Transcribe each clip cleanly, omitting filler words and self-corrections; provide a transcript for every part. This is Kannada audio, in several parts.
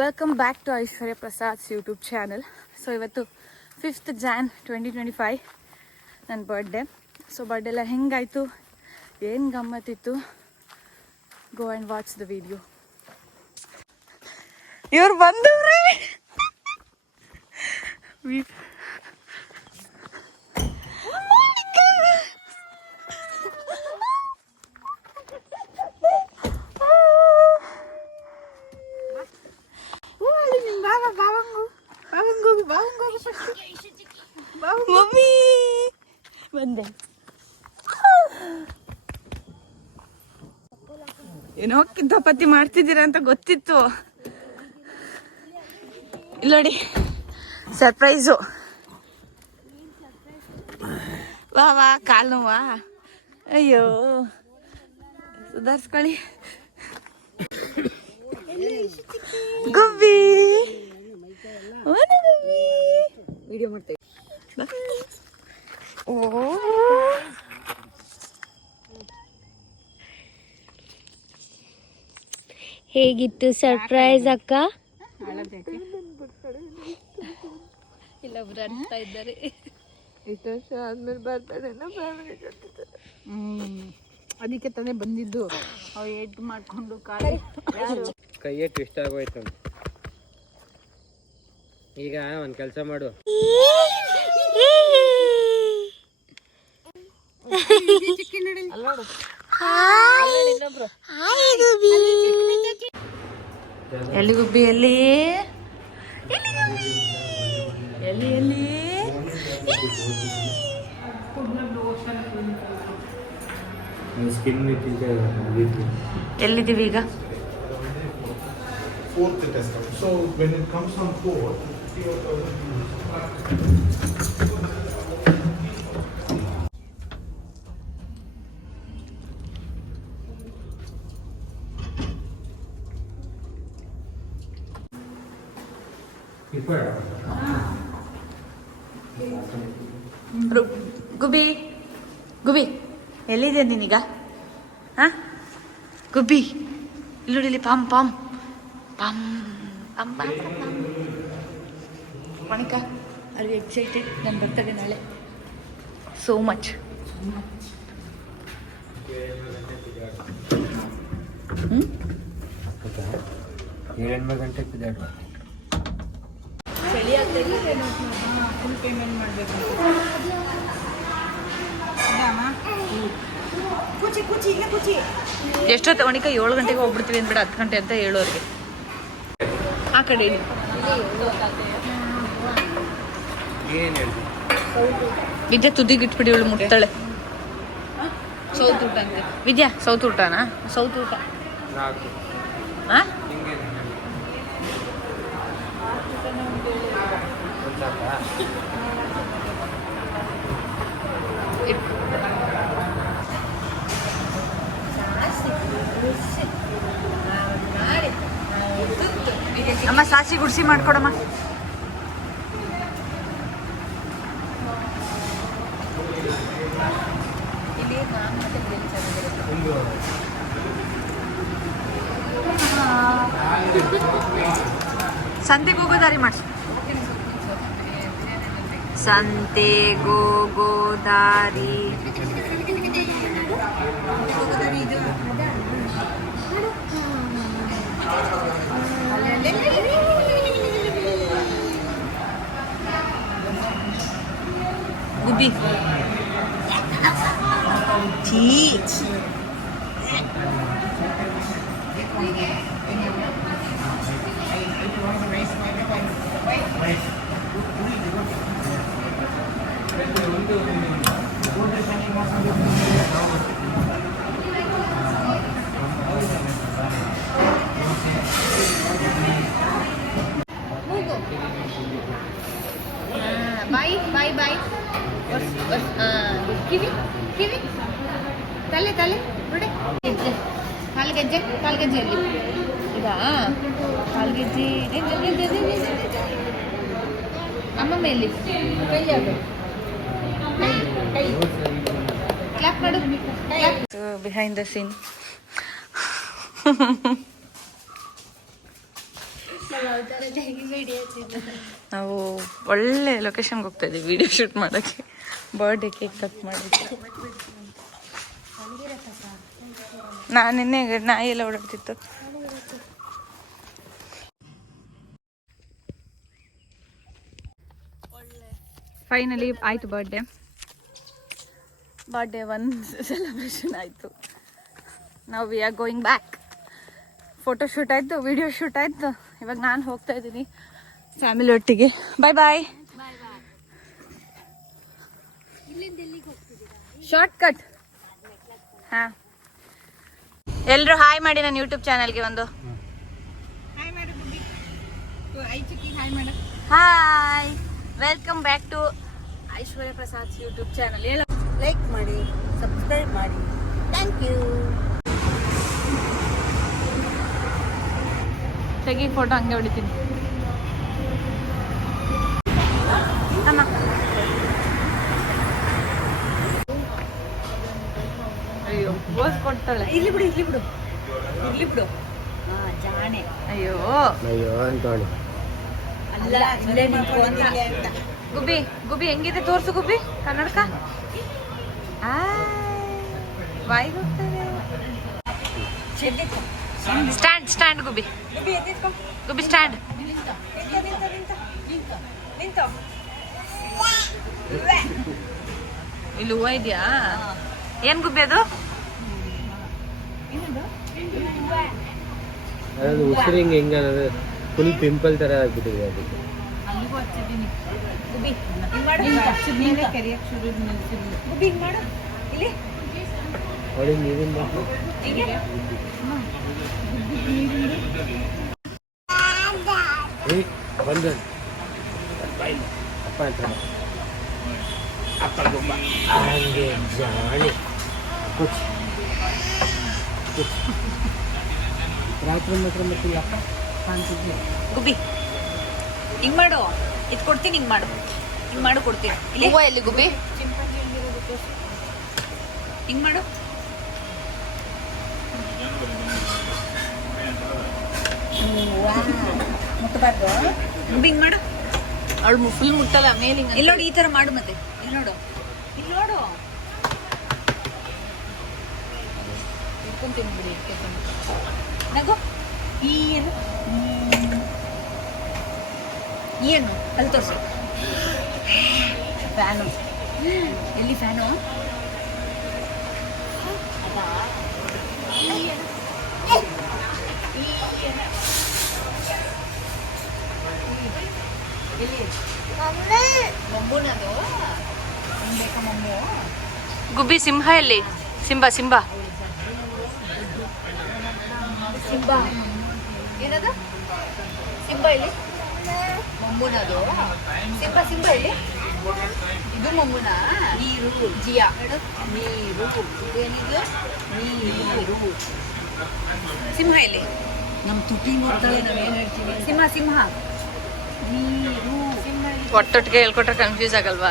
Welcome back to Aishwarya Prasad's YouTube channel. So ಇವತ್ತು 5th Jan 2025 ನನ್ನ ಬರ್ಡೇ. ಸೊ ಬರ್ಡೇ ಎಲ್ಲ ಹೆಂಗಾಯಿತು, ಏನು ಗಮ್ಮತ್ತಿತ್ತು, go and watch the video. ಇವ್ರು ಬಂದವ್ರೆ. ಮಮ್ಮಿ ಬಂದೆ. ಏನೋ ಕಿದ್ದಾಪತಿ ಮಾಡ್ತಿದ್ದೀರಾ ಅಂತ ಗೊತ್ತಿತ್ತು. ಇಲ್ಲ ನೋಡಿ, ಸರ್ಪ್ರೈಸು. ವಾ ವಾ, ಕಾಲು ನೋವಾ? ಅಯ್ಯೋ, ಸುಧಾರಿಸ್ಕೊಳ್ಳಿ. ಗುಬ್ಬಿ ವಿಡಿಯೋ ಮಾಡ್ತೇವೆ. ಓ, ಹೇಗಿತ್ತು ಸರ್ಪ್ರೈಸ್ ಅಕ್ಕ? ಇಲ್ಲೊಬ್ರು ಅನ್ಸ್ತಾ ಇದ್ದಾರೆ. ಇಷ್ಟು ವರ್ಷ ಆದ್ಮೇಲೆ ಬರ್ತಾರೇನೋ ಫ್ಯಾಮಿಲಿ ಜೊತೆ. ಅದಕ್ಕೆ ತಾನೇ ಬಂದಿದ್ದು. ಅವು ಎಡ್ ಮಾಡ್ಕೊಂಡು ಕಾಲಿ ಕೈಯೇ ಟ್ವಿಸ್ಟ್ ಆಗೋಯ್ತು. ಈಗ ಒಂದ್ ಕೆಲಸ ಮಾಡು, ಎಲ್ಲಿ ಗುಬ್ಬಿ, ಎಲ್ಲಿ ಎಲ್ಲಿ ಎಲ್ಲಿ ಎಲ್ಲಿದ್ದೀವಿ ಈಗ? So when it comes on board, ಗುಬ್ಬಿ ಗುಬ್ಬಿ ಎಲ್ಲಿದೆ ನೀನೀಗ? ಹಾ ಗುಬ್ಬಿ, ಇಲ್ಲಿ ನೋಡಿ, ಇಲ್ಲಿ ಪಾಮ್ ಪಾಮ್ ಪಾಮ್ ಪಾಮ್ ಪಾಮ್ ಪಾಮ್. Manika, are you excited? ನನ್ನ ಬರ್ತಡೇ ನಾಳೆ. So much. ಏಳೆಂಟು ಗಂಟೆ ಬಿದ್ದಾಡುವ. ಚಳಿ ಆಗ್ತದೆ, ಫುಲ್ ಪೇಮೆಂಟ್ ಮಾಡಬೇಕು. ಎಷ್ಟೊತ್ತು ಮಣಿಕ? 7 ಗಂಟೆಗೆ ಹೋಗ್ಬಿಡ್ತೀವಿ ಅಂದ್ಬಿಡ, 10 ಗಂಟೆ ಅಂತ ಹೇಳೋರಿಗೆ. ಆ ಕಡೆ ಹೇಳಿ. ವಿದ್ಯಾ ತುದಿಗೆ ಇಟ್ಬಿಡಿ, ಇವಳು ಮುಟ್ತಾಳೆ. ಸೌತ್ ಊಟ ಅಂತೆ ವಿದ್ಯಾ. ಸೌತ್ ಊಟನಾ? ಸೌತ್ ಊಟ. ಹಾಂ, ಅಮ್ಮ ಸಾಸಿ ಗುಡ್ಸಿ ಮಾಡ್ಕೊಡಮ್ಮ. ಸಂತೆಗೆ ಹೋಗೋ ದಾರಿ ಮಾಡಿಸು. ಸಂತೆಗೆ ಹೋಗೋ ದಾರಿ. ಗುಬ್ಬಿ ಚೀಚ್. ಬಾಯ್ ಬಾಯ್ ಬಾಯ್. ಕಿವಿ ಕಿವಿ, ತಲೆ ತಲೆ ನೋಡಿ. ಗೆಜ್ಜೆ, ಕಾಲ್ಗೆಜ್ಜೆ, ಕಾಲ್ಗೆಜ್ಜೆಯಲ್ಲಿ ಇದಾ? ಕಾಲ್ಗೆಜ್ಜೆ ಅಮ್ಮಮ್ಮ ಎಲ್ಲಿ? ಕೈ ಯಾವುದು? ಕೈ ಕ್ಲಾಪ್ ಮಾಡು. Behind the scene. ನಾವು ಒಳ್ಳೆ ಲೊಕೇಶನ್ಗೆ ಹೋಗ್ತಾ ಇದ್ದೀವಿ ವಿಡಿಯೋ ಶೂಟ್ ಮಾಡೋಕ್ಕೆ, ಬರ್ಡೇ ಕೇಕ್ ಕಟ್ ಮಾಡೋಕ್ಕೆ. ನಾನು ನಿನ್ನೆ ನಾಯಿ ಎಲ್ಲ ಓಡಾಡ್ತಿತ್ತು. ಫೈನಲಿ ಆಯಿತು ಬರ್ಡೇ 1 ಸೆಲೆಬ್ರೇಷನ್ ಆಯಿತು. ನಾವು we are going back. Photo shoot ಆಯಿತು, ವಿಡಿಯೋ ಶೂಟ್ ಆಯಿತು. ಇವಾಗ ನಾನು ಹೋಗ್ತಾ ಇದ್ದೀನಿ ಫ್ಯಾಮಿಲಿ ಒಟ್ಟಿಗೆ. Bye bye. Short cut. ಹಾಂ, ಎಲ್ಲರೂ ಹಾಯ್ ಮಾಡಿ ನನ್ನ ಯೂಟ್ಯೂಬ್ ಚಾನಲ್ಗೆ ಒಂದು hi. Welcome back to Aishwarya Prasad YouTube channel. Hello, like ಮಾಡಿ, ಸಬ್ಸ್ಕ್ರೈಬ್ ಮಾಡಿ. Thank you. ತೆಗಿ ಫೋಟೋ ಹಂಗೆ ಹೊಡಿತೀನಿ. ಅಮ್ಮ ಅಯ್ಯೋ ಬೋಸ್ ಕೊಡ್ತಾಳೆ. ಇಲ್ಲಿ ಬಿಡು. ಜಾಣೆ. ಅಯ್ಯೋ ಅಯ್ಯೋ ಅಂತೋಳಿ. ಅಲ್ಲ, ಇಲ್ಲೇ ನಿಂತ್ಕೊಂತಿಲ್ಲ ಅಂತ. ಗುಬ್ಬಿ ಹೆಂಗಿದೆ ತೋರ್ಸು ಗುಬ್ಬಿ ಕನ್ನಡಕ. ಬಾಯಿಗೆ ಹೋಗ್ತದೆ. ಸ್ಟ್ಯಾಂಡ್ ಗುಬ್ಬಿ ಸ್ಟ್ಯಾಂಡ್. ಇಲ್ಲಿ ಹೂವು ಇದೆಯಾ? ಏನ್ ಗುಬ್ಬಿ ಅದು? ಅದು ಉಸಿರು ಹಿಂಗೆ ಫುಲ್ ಪಿಂಪಲ್ ತರ ಆಗ್ಬಿಟ್ಟಿದೆ ಅದಕ್ಕೆ. ಅವಳಿಗೆ ನೀರಿನ ಬಂದ ಅಪ್ಪ ಅಂತ ಅಪ್ಪ ಗೊಬ್ಬ ಹಂಗೆ ಜಾಣಿ ರಾತ್ರಿ ಮಾತ್ರ ಬರ್ತೀವಿ ಅಪ್ಪ ಕಾಣ್ತಿದ್ವಿ. ಗುಬ್ಬಿ ಹಿಂಗ್ ಮಾಡು, ಇದು ಕೊಡ್ತೀನಿ. ಹಿಂಗ್ ಮಾಡು ಕೊಡ್ತೀನಿ. ಹೂವು ಎಲ್ಲಿ ಗುಬ್ಬಿ? ಹಿಂಗ್ ಮಾಡು. ಮುಟ್ಟಬಾರ್ದು. ಗುಬ್ಬಿ ಹಿಂಗ್ ಮಾಡು. ಅವಳು ಫುಲ್ ಮುಟ್ಟಲ್ಲ ಮೇಲಿಂಗ್. ಇಲ್ಲಿ ನೋಡಿ, ಈ ತರ ಮಾಡು. ಮತ್ತೆ ಇಲ್ಲಿ ನೋಡು. ಇಟ್ಕೊಂತೀನಿ ಬಿಡಿ. ನಗು. ಏನು ಅಲ್ಲಿ ತೋರಿಸಿ. ಫ್ಯಾನು ಎಲ್ಲಿ? ಫ್ಯಾನು ಮೊಮ್ಮನದು ಬೇಕಾ? ಮೊಮ್ಮು ಗುಬ್ಬಿ. ಸಿಂಹ ಎಲ್ಲಿ? ಸಿಂಬಾ ಏನದು? ಸಿಂಬ ಇಲ್ಲಿ. ಮೊಮ್ಮನದು ಸಿಂಬ ಇಲ್ಲಿ. ಇದು ಮೊಮ್ಮನ. ನೀರು ಜಿಯಾ ಹೇಳು. ನೀರು. ಏನಿದು? ನೀರು. ಸಿಂಹ ಇಲ್ಲಿ. ನಮ್ಮ ತುಟಿ ನೋಡ್ತಾಳೆ, ನಾವೇನು ಹೇಳ್ತೀವಿ. ಸಿಂಹ ನೀರು. ಒಟ್ಟೊಟ್ಟಿಗೆ ಹೇಳ್ಕೊಟ್ರೆ ಕನ್ಫ್ಯೂಸ್ ಆಗಲ್ವಾ?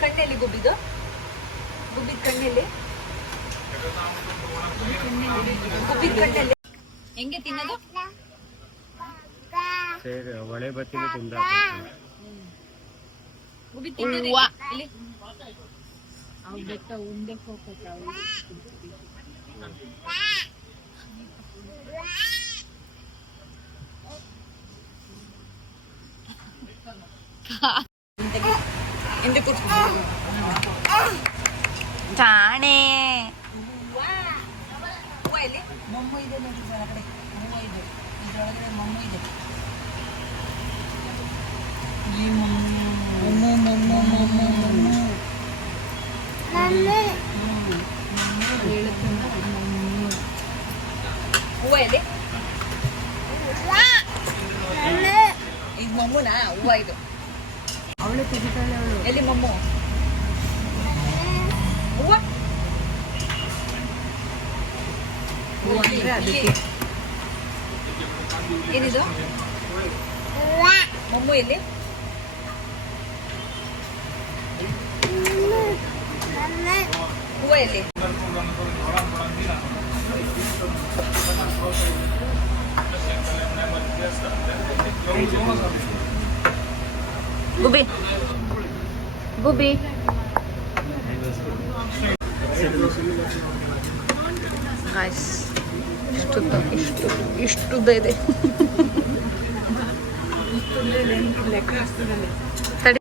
ಕಣ್ಣೆಲ್ಲಿ ಗುಬ್ಬಿದು? ಕಣ್ಣೆಲ್ಲಿ? ಗುಬ್ಬಿದ ಕಣ್ಣೆಲ್ಲಿ? ಹೆಂಗೆ ತಿನ್ನೋದು? ಸೇರಿ ಒಳ್ಳೆ ಬತ್ತಿನ ತಿಂದ ಗುಬ್ಬಿ ತಿನ್ನೋದು ಇಲ್ಲಿ. ಅವು ಬೆಟ್ಟ ಉಂಡೆ ಹೋಗ್ತಾವ. ಜಾಣೆ. ಮೊಮ್ಮು ಇದೆ ನೋಡಿ ಸರ್, ಆ ಕಡೆ ಮೊಮ್ಮು ಇದೆ. ಇದರೊಳಗಡೆ ಮೊಮ್ಮು ಇದೆ. ಈ ಹೂವ ಎಲ್ಲಿ? ಇದು ಮೊಮ್ಮುನಾ? ಹೂವ ಇದು. ಅವಳು ತೆಗಿತಾಳೆ. ಅವಳು ಎಲ್ಲಿ ಮೊಮ್ಮು? ಹೂವ ಅದಕ್ಕೆ ಏನಿದು? ಮೊಮ್ಮು ಎಲ್ಲಿ? ಹೂವ ಎಲ್ಲಿ? ಗುಬ್ಬಿ ಗುಬ್ಬಿ ಗಾಯ್ಸ್ ಇಷ್ಟುದ್ದ ಇದೆ ತಡಿ